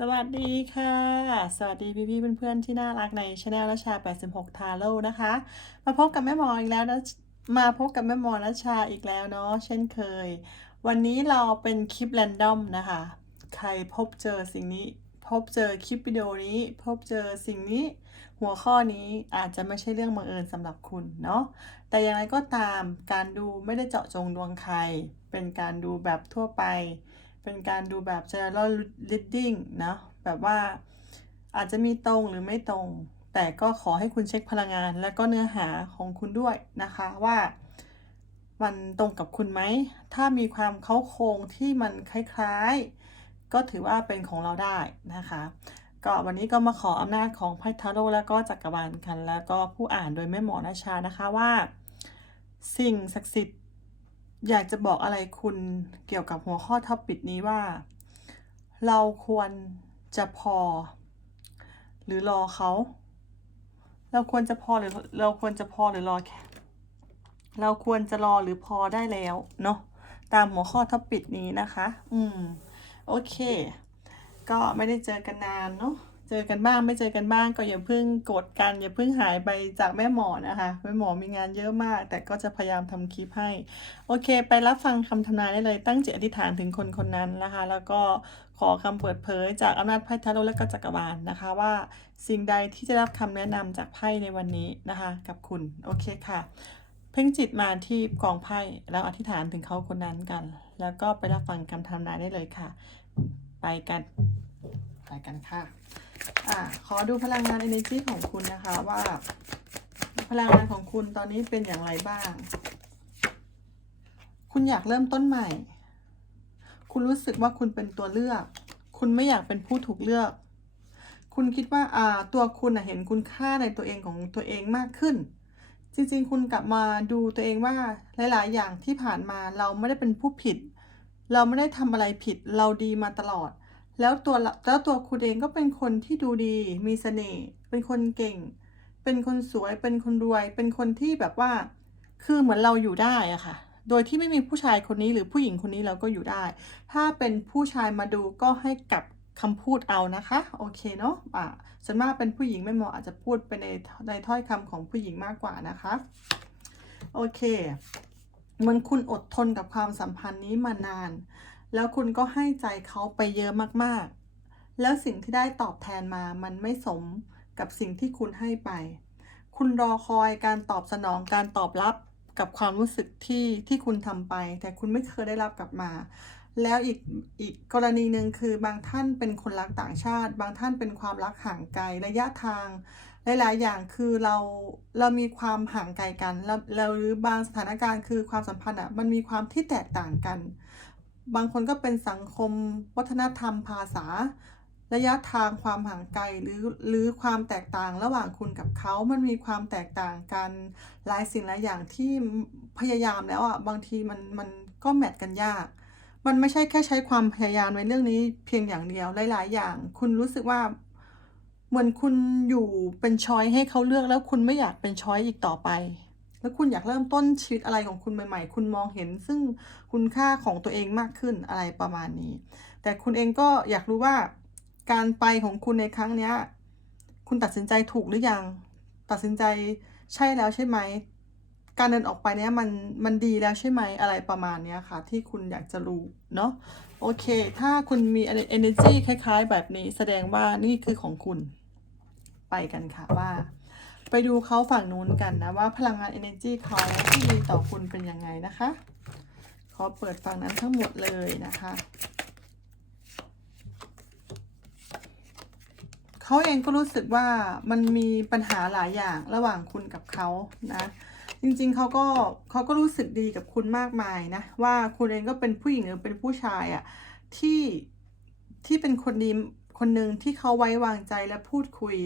สวัสดีค่ะ สวัสดีพี่ๆเพื่อนๆที่น่ารักในช anel รัชา 86 ทาโร่นะคะ มาพบกับแม่หมออีกแล้วนะมาพบกับแม่หมอรัชชาอีกแล้วเนาะเช่นเคย วันนี้เราเป็นคลิปแรนดอมนะคะ ใครพบเจอสิ่งนี้ พบเจอคลิปวิดีโอนี้ พบเจอสิ่งนี้หัวข้อนี้อาจจะไม่ใช่เรื่องบังเอิญสำหรับคุณเนาะแต่อย่างไรก็ตามการดูไม่ได้เจาะจงดวงใคร เป็นการดูแบบทั่วไป เป็นการดูแบบ general reading เนาะแบบว่าอาจจะมีตรงหรือไม่ตรง แต่ก็ขอให้คุณเช็คพลังงาน และก็เนื้อหาของคุณด้วยนะคะว่ามันตรงกับคุณไหม ถ้ามีความเข้าโครงที่มันคล้ายๆ ก็ถือว่าเป็นของเราได้นะคะ ก็วันนี้ก็มาขออำนาจของไพ่ทาโร่แล้วก็จักรวาลกัน แล้วก็ผู้อ่านโดยแม่หมอนาชานะคะว่า สิ่งศักดิ์สิทธิ์ อยากจะบอกอะไรคุณเกี่ยวกับหัวข้อท็อปิกนี้ว่า เราควรจะพอ หรือรอเขา เราควรจะพอหรือเราควรจะพอหรือรอแค่เราควรจะรอหรือพอได้แล้วเนาะตามหัวข้อท็อปิกนี้นะคะ อืม โอเค ก็ไม่ได้เจอกันนานเนาะ เจอกันบ้างไม่เจอกันบ้างก็อย่าเพิ่งกดกัน อย่าเพิ่งหายไปจากแม่หมอนะคะแม่หมอมีงานเยอะมาก แต่ก็จะพยายามทำคลิปให้ โอเค ไปรับฟังคำทำนายได้เลย ตั้งจิตอธิษฐานถึงคนคนนั้นนะคะ แล้วก็ขอคำเปิดเผยจากอำนาจไพ่ทาโร่และก็จักรวาลนะคะว่าสิ่งใดที่จะรับคำแนะนำจากไพ่ในวันนี้นะคะ กับคุณโอเคค่ะ เพ่งจิตมาที่กองไพ่แล้วอธิษฐานถึงเขาคนนั้นกัน แล้วก็ไปรับฟังคำทำนายได้เลยค่ะ ไปกันไปกันค่ะ อ่าขอดูพลังงาน energy ของคุณนะคะว่า พลังงานของคุณตอนนี้เป็นอย่างไรบ้าง คุณอยากเริ่มต้นใหม่ คุณรู้สึกว่าคุณเป็นตัวเลือก คุณไม่อยากเป็นผู้ถูกเลือก คุณคิดว่าอ่าตัวคุณเห็นคุณค่าในตัวเองของตัวเองมากขึ้น จริง ๆ คุณกลับมาดูตัวเองว่าหลาย ๆ อย่างที่ผ่านมาเราไม่ได้เป็นผู้ผิด เราไม่ได้ทำอะไรผิด เราดีมาตลอด แล้วตัวแล้วตัวคุณเองก็เป็นคนที่ดูดี มีเสน่ห์ เป็นคนเก่ง เป็นคนสวย เป็นคนรวย เป็นคนที่แบบว่า คือเหมือนเราอยู่ได้อะค่ะ โดยที่ไม่มีผู้ชายคนนี้หรือผู้หญิงคนนี้เราก็อยู่ได้ ถ้าเป็นผู้ชายมาดูก็ให้กลับคำพูดเอานะคะ โอเคเนาะอ่าส่วนมากเป็นผู้หญิงไม่เหมาะอาจจะพูดไปในในถ้อยคำของผู้หญิงมากกว่านะคะ โอเคมือนคุณอดทนกับความสัมพันธ์นี้มานาน แล้วคุณก็ให้ใจเขาไปเยอะมากๆ แล้วสิ่งที่ได้ตอบแทนมามันไม่สมกับสิ่งที่คุณให้ไป คุณรอคอยการตอบสนองการตอบรับกับความรู้สึกที่ที่คุณทำไป แต่คุณไม่เคยได้รับกลับมา แล้วอีกอีกกรณีหนึ่งคือบางท่านเป็นคนรักต่างชาติ บางท่านเป็นความรักห่างไกลระยะทางหลายๆอย่างคือเราเรามีความห่างไกลกันแล้วหรือบางสถานการณ์คือความสัมพันธ์อะมันมีความที่แตกต่างกัน บางคนก็เป็นสังคม วัฒนธรรมภาษา ระยะทางความห่างไกลหรือหรือความแตกต่างระหว่างคุณกับเขา มันมีความแตกต่างกันหลายสิ่งหลายอย่างที่พยายามแล้วอะบางทีมันมันก็แมทกันยาก มันไม่ใช่แค่ใช้ความพยายามในเรื่องนี้เพียงอย่างเดียวหลาย ๆ อย่าง คุณรู้สึกว่าเหมือนคุณอยู่เป็นช้อยให้เขาเลือกแล้วคุณไม่อยากเป็นช้อยอีกต่อไป แล้วคุณอยากเริ่มต้นชีวิตอะไรของคุณใหม่ ๆ คุณมองเห็นซึ่งคุณค่าของตัวเองมากขึ้นอะไรประมาณนี้ แต่คุณเองก็อยากรู้ว่าการไปของคุณในครั้งเนี้ย คุณตัดสินใจถูกหรือยัง ตัดสินใจใช่แล้วใช่ไหม การเดินออกไปเนี้ยมันมันดีแล้วใช่ไหมอะไรประมาณเนี้ยค่ะ ที่คุณอยากจะรู้เนาะโอเค ถ้าคุณมี energy คล้าย ๆ แบบนี้แสดงว่านี่คือของคุณไปกันค่ะว่า ไปดูเขาฝั่งนู้นกันนะว่าพลังงาน energy เขาที่มีต่อคุณเป็นยังไงนะคะ ขอเปิดฝั่งนั้นทั้งหมดเลยนะคะเขาเองก็รู้สึกว่ามันมีปัญหาหลายอย่างระหว่างคุณกับเขานะ จริงๆเขาก็เขาก็รู้สึกดีกับคุณมากมายนะว่าคุณเองก็เป็นผู้หญิงหรือเป็นผู้ชายอะที่ที่เป็นคนดี คนหนึ่งที่เขาไว้วางใจและพูดคุย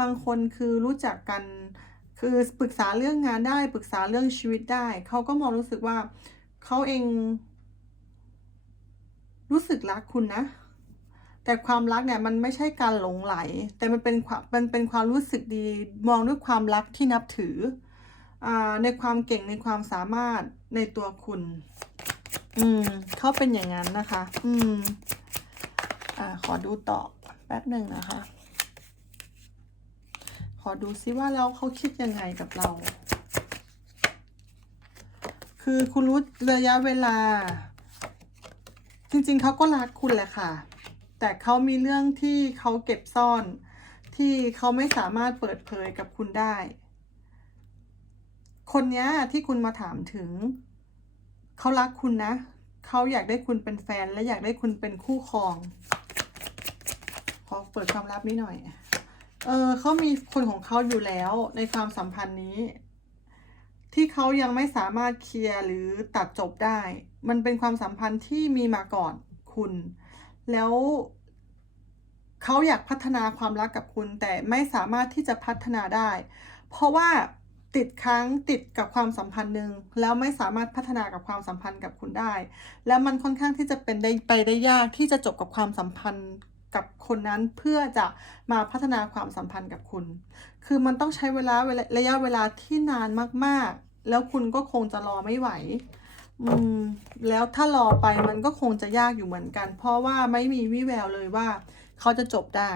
บางคนคือรู้จักกัน คือปรึกษาเรื่องงานได้ปรึกษาเรื่องชีวิตได้ เขาก็มองรู้สึกว่าเขาเอง รู้สึกรักคุณนะ แต่ความรักเนี่ยมันไม่ใช่การหลงไหล แต่มันเป็นความมันเป็นความรู้สึกดี มองด้วยความรักที่นับถืออในความเก่งในความสามารถในตัวคุณ อืมเขาเป็นอย่างนั้นนะคะ อืมอ่าขอดูต่อ แป๊บหนึ่งนะคะ ขอดูซิว่าแล้วเขาคิดยังไงกับเรา คือคุณรู้ระยะเวลา จริงๆเขาก็รักคุณแหละค่ะ แต่เขามีเรื่องที่เขาเก็บซ่อน ที่เขาไม่สามารถเปิดเผยกับคุณได้ คนเนี้ยที่คุณมาถามถึง เขารักคุณนะ เขาอยากได้คุณเป็นแฟนและอยากได้คุณเป็นคู่ครอง อเปิดความลับนี้หน่อย เออเขามีคนของเขาอยู่แล้วในความสัมพันธ์นี้ ที่เขายังไม่สามารถเคลียร์หรือตัดจบได้ มันเป็นความสัมพันธ์ที่มีมาก่อนคุณ แล้วเขาอยากพัฒนาความรักกับคุณ แต่ไม่สามารถที่จะพัฒนาได้ เพราะว่าติดค้างติดกับความสัมพันธ์หนึ่งแล้วไม่สามารถพัฒนากับความสัมพันธ์กับคุณได้ แล้วมันค่อนข้างที่จะเป็นได้ไปได้ยากที่จะจบกับความสัมพันธ์ กับคนนั้นเพื่อจะมาพัฒนาความสัมพันธ์กับคุณ คือมันต้องใช้เวลาระยะเวลาที่นานมากๆ แล้วคุณก็คงจะรอไม่ไหวอืมแล้วถ้ารอไปมันก็คงจะยากอยู่เหมือนกัน เพราะว่าไม่มีวี่แววเลยว่า เขาจะจบได้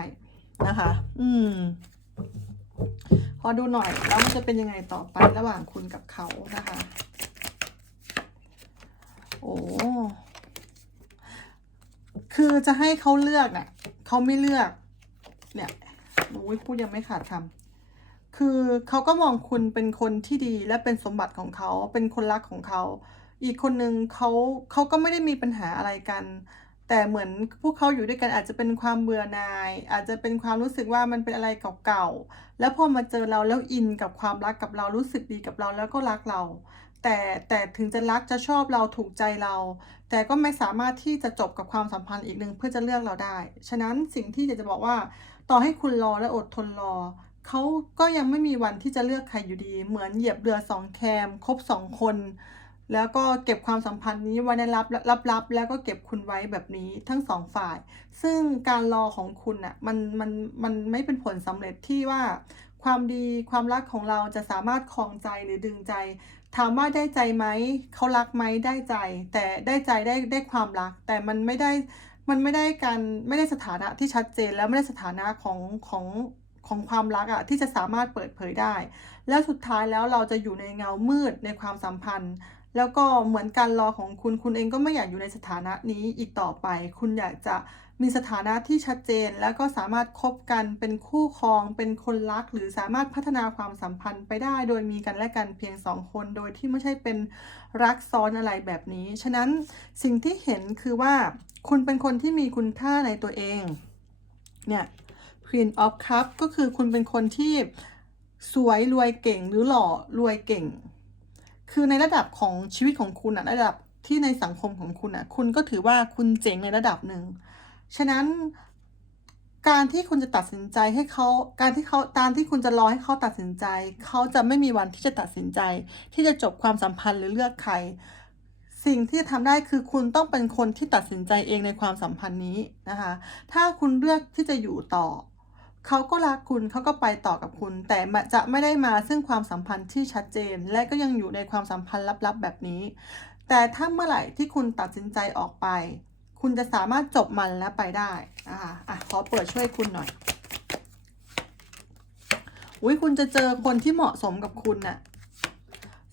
นะคะ อืม ขอดูหน่อยแล้วมันจะเป็นยังไงต่อไประหว่างคุณกับเขานะคะ โอ้ คือจะให้เขาเลือกเน่ะเขาไม่เลือก เนี่ยโอ้ยพูดยังไม่ขาดคำคือเขาก็มองคุณเป็นคนที่ดีและเป็นสมบัติของเขา เป็นคนรักของเขา อีกคนนึงเขาเขาก็ไม่ได้มีปัญหาอะไรกัน แต่เหมือนพวกเขาอยู่ด้วยกันอาจจะเป็นความเบื่อหน่าย อาจจะเป็นความรู้สึกว่ามันเป็นอะไรเก่าๆ แล้วพอมาเจอเราแล้วอินกับความรักกับเรารู้สึกดีกับเราแล้วก็รักเรา แต่แต่ถึงจะรักจะชอบเราถูกใจเรา แต่ก็ไม่สามารถที่จะจบกับความสัมพันธ์อีกหนึ่งเพื่อจะเลือกเราได้ ฉะนั้นสิ่งที่อยากจะบอกว่า ต่อให้คุณรอและอดทนรอเขาก็ยังไม่มีวันที่จะเลือกใครอยู่ดี เหมือนเหยียบเรือสองแคมครบสองคน แล้วก็เก็บความสัมพันธ์นี้ไว้ในลับลับๆแล้วก็เก็บคุณไว้แบบนี้ทั้งสองฝ่าย ซึ่งการรอของคุณอะมันมันมันไม่เป็นผลสำเร็จที่ว่าความดีความรักของเราจะสามารถครองใจหรือดึงใจ ถามว่าได้ใจไหมเขารักไหมได้ใจ แต่ได้ใจได้ได้ความรัก แต่มันไม่ได้มันไม่ได้การไม่ได้สถานะที่ชัดเจนแล้วไม่ได้สถานะของของของความรักอะที่จะสามารถเปิดเผยได้ แล้วสุดท้ายแล้วเราจะอยู่ในเงามืดในความสัมพันธ์ แล้วก็เหมือนการรอของคุณคุณเองก็ไม่อยากอยู่ในสถานะนี้อีกต่อไป คุณอยากจะ มีสถานะที่ชัดเจน แล้วก็สามารถคบกันเป็นคู่ครอง เป็นคนรัก หรือสามารถพัฒนาความสัมพันธ์ไปได้ โดยมีกันและกันเพียงสองคน โดยที่ไม่ใช่เป็นรักซ้อนอะไรแบบนี้ ฉะนั้นสิ่งที่เห็นคือว่า คุณเป็นคนที่มีคุณค่าในตัวเอง เนี่ย Queen of Cup ก็คือคุณเป็นคนที่สวยรวยเก่งหรือหล่อรวยเก่ง คือในระดับของชีวิตของคุณอะระดับที่ในสังคมของคุณอะคุณก็ถือว่าคุณเจ๋งในระดับหนึ่ง ฉะนั้นการที่คุณจะตัดสินใจให้เขาการที่เขาการที่คุณจะรอให้เขาตัดสินใจ เขาจะไม่มีวันที่จะตัดสินใจ ที่จะจบความสัมพันธ์หรือเลือกใคร สิ่งที่จะทำได้คือคุณต้องเป็นคนที่ตัดสินใจเองในความสัมพันธ์นี้นะคะ ถ้าคุณเลือกที่จะอยู่ต่อ เขาก็รักคุณเขาก็ไปต่อกับคุณ แต่จะไม่ได้มาซึ่งความสัมพันธ์ที่ชัดเจน และก็ยังอยู่ในความสัมพันธ์ลับๆแบบนี้ แต่ถ้าเมื่อไหร่ที่คุณตัดสินใจออกไป คุณจะสามารถจบมันและไปได้นะคะอะขอเปิดช่วยคุณหน่อยอุ้ยคุณจะเจอคนที่เหมาะสมกับคุณน่ะ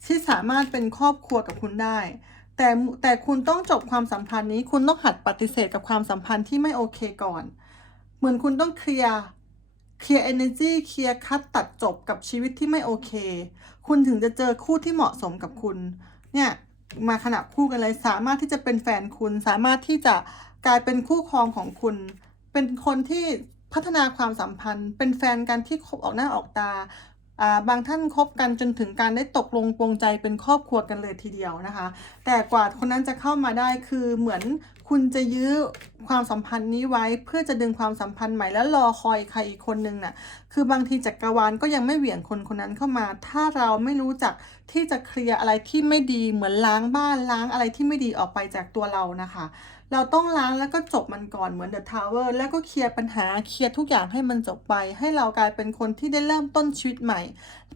ที่สามารถเป็นครอบครัวกับคุณได้ แต่แต่คุณต้องจบความสัมพันธ์นี้ คุณต้องหัดปฏิเสธกับความสัมพันธ์ที่ไม่โอเคก่อน เหมือนคุณต้องเคลียร์เคลียร์ energy เคลียร์คัดตัดจบกับชีวิตที่ไม่โอเค คุณถึงจะเจอคู่ที่เหมาะสมกับคุณ เนี่ย มาขนาบคู่กันเลย สามารถที่จะเป็นแฟนคุณ สามารถที่จะกลายเป็นคู่ครองของคุณ เป็นคนที่พัฒนาความสัมพันธ์ เป็นแฟนกันที่คบออกหน้าออกตาอ่า บางท่านคบกันจนถึงการได้ตกลงปรงใจเป็นครอบครัวกันเลยทีเดียวนะคะ แต่กว่าคนนั้นจะเข้ามาได้คือเหมือนคุณจะยื้อความสัมพันธ์นี้ไว้ เพื่อจะดึงความสัมพันธ์ใหม่แล้วรอคอยใครอีกคนนึงน่ะคือบางทีจักรวาลก็ยังไม่เหวี่ยงคนคนนั้นเข้ามา ถ้าเราไม่รู้จักที่จะเคลียร์อะไรที่ไม่ดีเหมือนล้างบ้านล้างอะไรที่ไม่ดีออกไปจากตัวเรานะคะ เราต้องล้างแล้วก็จบมันก่อนเหมือนเดอะทาวเวอร์แล้วก็เคลียร์ปัญหาเคลียร์ทุกอย่างให้มันจบไป ให้เรากลายเป็นคนที่ได้เริ่มต้นชีวิตใหม่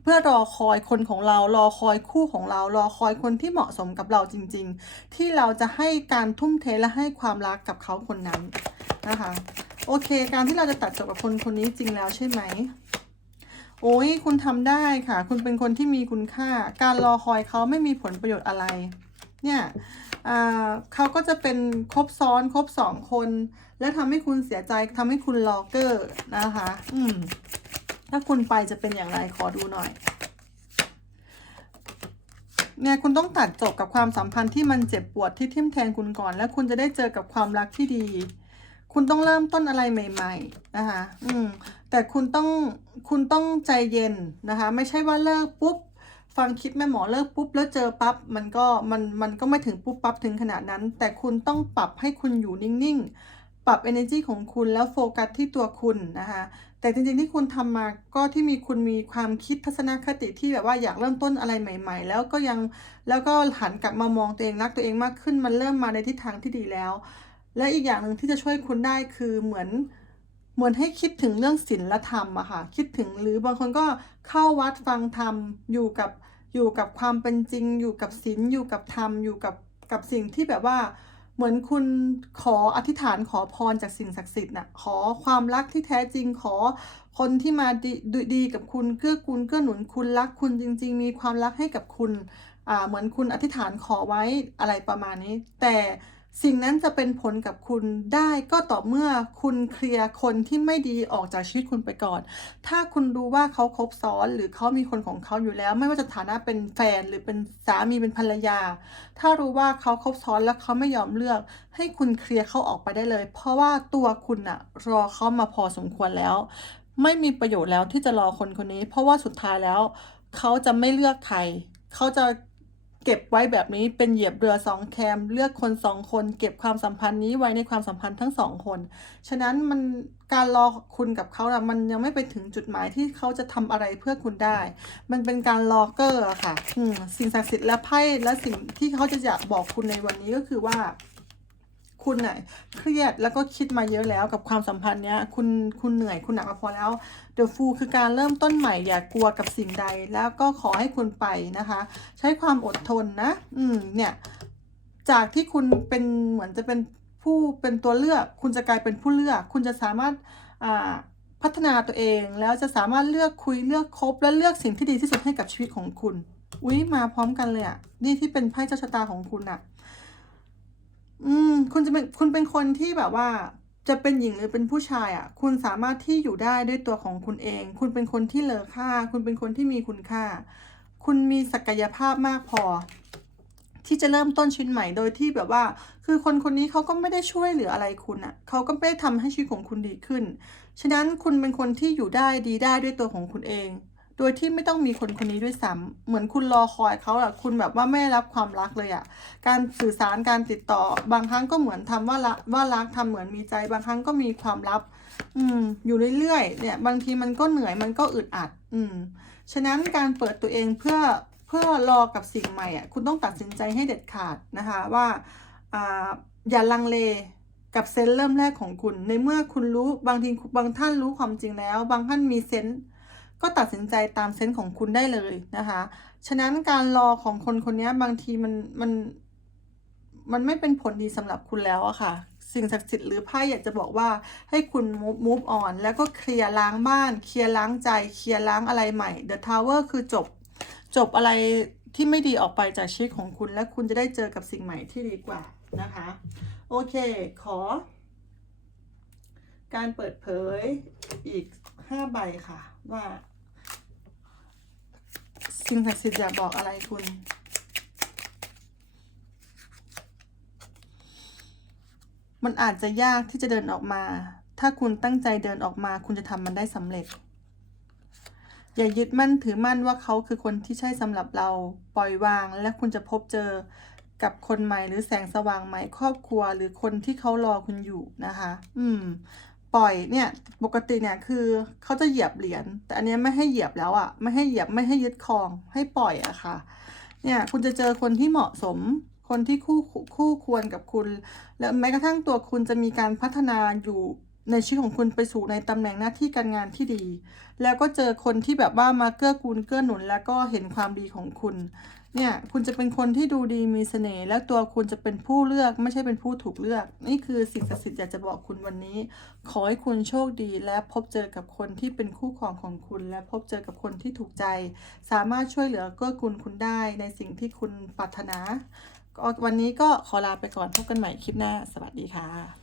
เพื่อรอคอยคนของเรารอคอยคู่ของเรา รอคอยคนที่เหมาะสมกับเราจริง ๆ ที่เราจะให้การทุ่มเทและให้ความรักกับเขาคนนั้นนะคะโอเค การที่เราจะตัดจบกับคนคนนี้จริงแล้วใช่ไหมโอ้ยคุณทำได้ค่ะ คุณเป็นคนที่มีคุณค่า การรอคอยเขาไม่มีผลประโยชน์อะไร เนี่ย เขาก็จะเป็นครบซ้อนครบสองคน และทำให้คุณเสียใจทำให้คุณรอกเกอร์นะคะ อืม ถ้าคุณไปจะเป็นอย่างไรขอดูหน่อยเนี่ยคุณต้องตัดจบกับความสัมพันธ์ที่มันเจ็บปวดที่ทิ่มแทงคุณก่อน แล้วคุณจะได้เจอกับความรักที่ดี คุณต้องเริ่มต้นอะไรใหม่ ๆ นะคะ อืม แต่คุณต้องคุณต้องใจเย็นนะคะ ไม่ใช่ว่าเลิกปุ๊บ ฟังคิดแม่หมอเลิกปุ๊บแล้วเจอปั๊บมันก็มันมันก็ไม่ถึงปุ๊บปั๊บถึงขนาดนั้น แต่คุณต้องปรับให้คุณอยู่นิ่งๆ ปรับ energy ของคุณแล้วโฟกัสที่ตัวคุณนะคะแต่จริงๆที่คุณทำมาก็ที่มีคุณมีความคิดทัศนคติที่แบบว่าอยากเริ่มต้นอะไรใหม่ ๆ แล้วก็ยังแล้วก็หันกลับมามองตัวเองรักตัวเองมากขึ้นมันเริ่มมาในทิศทางที่ดีแล้ว และอีกอย่างหนึ่งที่จะช่วยคุณได้คือเหมือน เหมือนให้คิดถึงเรื่องศีลธรรมอะค่ะ คิดถึงหรือบางคนก็เข้าวัดฟังธรรม อยู่กับอยู่กับความเป็นจริง อยู่กับศีลอยู่กับธรรม อยู่กับกับสิ่งที่แบบว่า เหมือนคุณขออธิษฐานขอพรจากสิ่งศักดิ์สิทธิ์น่ะ ขอความรักที่แท้จริง ขอคนที่มาดีดีดีกับคุณเกื้อกูลเกื้อหนุนคุณรักคุณจริง ๆ มีความรักให้กับคุณ อ่า เหมือนคุณอธิษฐานขอไว้อะไรประมาณนี้ แต่ สิ่งนั้นจะเป็นผลกับคุณได้ก็ต่อเมื่อคุณเคลียร์คนที่ไม่ดีออกจากชีวิตคุณไปก่อน ถ้าคุณรู้ว่าเขาคบซ้อนหรือเขามีคนของเขาอยู่แล้ว ไม่ว่าจะฐานะเป็นแฟนหรือเป็นสามีเป็นภรรยา ถ้ารู้ว่าเขาคบซ้อนแล้วเขาไม่ยอมเลือก ให้คุณเคลียร์เขาออกไปได้เลย เพราะว่าตัวคุณอะรอเขามาพอสมควรแล้ว ไม่มีประโยชน์แล้วที่จะรอคนคนนี้ เพราะว่าสุดท้ายแล้ว เขาจะไม่เลือกใครเขาจะ ก็บไว้แบบนี้เป็นเหยียบเรือสองแคม เลือกคนสองคน เก็บความสัมพันธ์นี้ไว้ในความสัมพันธ์ทั้งสองคน ฉะนั้นมันการรอคุณกับเขาอะมันยังไม่ไปถึงจุดหมายที่เขาจะทำอะไรเพื่อคุณได้ มันเป็นการรอเกอร์ค่ะสิ่งศักดิ์สิทธิ์และไพ่และสิ่งที่เขาจะอยากบอกคุณในวันนี้ก็คือว่า คุณน่ะเครียดแล้วก็คิดมาเยอะแล้วกับความสัมพันธ์เนี้ยคุณคุณเหนื่อยคุณหนักมาพอแล้ว The Fool คือการเริ่มต้นใหม่อย่ากลัวกับสิ่งใด แล้วก็ขอให้คุณไปนะคะ ใช้ความอดทนนะ อืมเนี่ยจากที่คุณเป็นเหมือนจะเป็นผู้เป็นตัวเลือก คุณจะกลายเป็นผู้เลือก คุณจะสามารถอ่าพัฒนาตัวเองแล้วจะสามารถเลือกคุยเลือกคบ และเลือกสิ่งที่ดีที่สุดให้กับชีวิตของคุณ อุ้ยมาพร้อมกันเลยอะนี่ที่เป็นไพ่เจ้าชะตาของคุณอะ อืม คุณจะเป็นคุณเป็นคนที่แบบว่า จะเป็นหญิงหรือเป็นผู้ชายอะ่ะ คุณสามารถที่อยู่ได้ด้วยตัวของคุณเอง คุณเป็นคนที่เลอค่า คุณเป็นคนที่มีคุณค่า คุณมีศักยภาพมากพอ ที่จะเริ่มต้นชีวิตใหม่โดยที่แบบว่า คือคนคนนี้เขาก็ไม่ได้ช่วยเหลืออะไรคุณอะ่ะเขาก็ไม่ได้ทำให้ชีวิตของคุณดีขึ้น ฉะนั้นคุณเป็นคนที่อยู่ได้ดีได้ด้วยตัวของคุณเอง โดยที่ไม่ต้องมีคนคนนี้ด้วยซ้ำเหมือนคุณรอคอยเขาอะคุณแบบว่าไม่รับความรักเลยอะการสื่อสารการติดต่อบางครั้งก็เหมือนทำว่ารักว่ารักทำเหมือนมีใจ บางครั้งก็มีความลับ อืม อยู่เรื่อยๆเนี่ย บางทีมันก็เหนื่อยมันก็อึดอัด อืม ฉะนั้นการเปิดตัวเองเพื่อเพื่อรอกับสิ่งใหม่อะคุณต้องตัดสินใจให้เด็ดขาดนะคะว่าอ่าอย่าลังเลกับเซนส์เริ่มแรกของคุณ ในเมื่อคุณรู้บางทีบางท่านรู้ความจริงแล้ว บางท่านมีเซนส์ ก็ตัดสินใจตามเซนส์ของคุณได้เลยนะคะ ฉะนั้นการรอของคนคนนี้บางทีมันมันมันไม่เป็นผลดีสำหรับคุณแล้วอะค่ะ สิ่งศักดิ์สิทธิ์หรือไพ่อยากจะบอกว่าให้คุณ move move on แล้วก็เคลียร์ล้างบ้าน เคลียร์ล้างใจ เคลียร์ล้างอะไรใหม่ The Tower คือจบ จบอะไรที่ไม่ดีออกไปจากชีวิตของคุณ และคุณจะได้เจอกับสิ่งใหม่ที่ดีกว่านะคะ โอเค ขอ การเปิดเผยอีกห้าใบค่ะว่า สิ่งศักดิ์สิทธิ์อยากบอกอะไรคุณ มันอาจจะยากที่จะเดินออกมา ถ้าคุณตั้งใจเดินออกมา คุณจะทำมันได้สำเร็จ อย่ายึดมั่นถือมั่นว่าเขาคือคนที่ใช่สำหรับเรา ปล่อยวาง และคุณจะพบเจอกับคนใหม่หรือแสงสว่างใหม่ครอบครัวหรือคนที่เขารอคุณอยู่นะคะ อืม ปล่อยเนี่ยปกติเนี่ยคือเขาจะเหยียบเหรียญแต่อันนี้ไม่ให้เหยียบแล้วอะไม่ให้เหยียบไม่ให้ยึดครองให้ปล่อยอะค่ะเนี่ยคุณจะเจอคนที่เหมาะสมคนที่คู่คู่ควรกับคุณ และแม้กระทั่งตัวคุณจะมีการพัฒนาอยู่ในชีวิตของคุณไปสู่ในตำแหน่งหน้าที่การงานที่ดี แล้วก็เจอคนที่แบบว่ามาเกื้อกูลเกื้อหนุน แล้วก็เห็นความดีของคุณ เนี่ยคุณจะเป็นคนที่ดูดีมีเสน่ห์และตัวคุณจะเป็นผู้เลือกไม่ใช่เป็นผู้ถูกเลือก นี่คือสิ่งศักดิ์สิทธิ์อยากจะบอกคุณวันนี้ ขอให้คุณโชคดีและพบเจอกับคนที่เป็นคู่ครองของคุณ และพบเจอกับคนที่ถูกใจ สามารถช่วยเหลือเกื้อกูลคุณได้ในสิ่งที่คุณปรารถนาวันนี้ก็ขอลาไปก่อนพบกันใหม่คลิปหน้า สวัสดีค่ะ